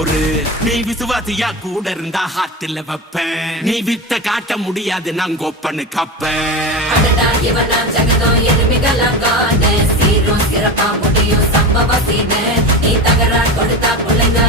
பொறு. நீ விசுவாசியா கூட இருந்தா ஹார்ட்ல வைப்பேன். நீ வித்த காட்ட முடியாது நான் கோப்பனு கப்பேன். ஜகதம் எருமிகளாம் சீரும் சிறப்பா முடியும் சம்பவ சீனு. நீ தகரா கொடுத்தா பிள்ளைங்க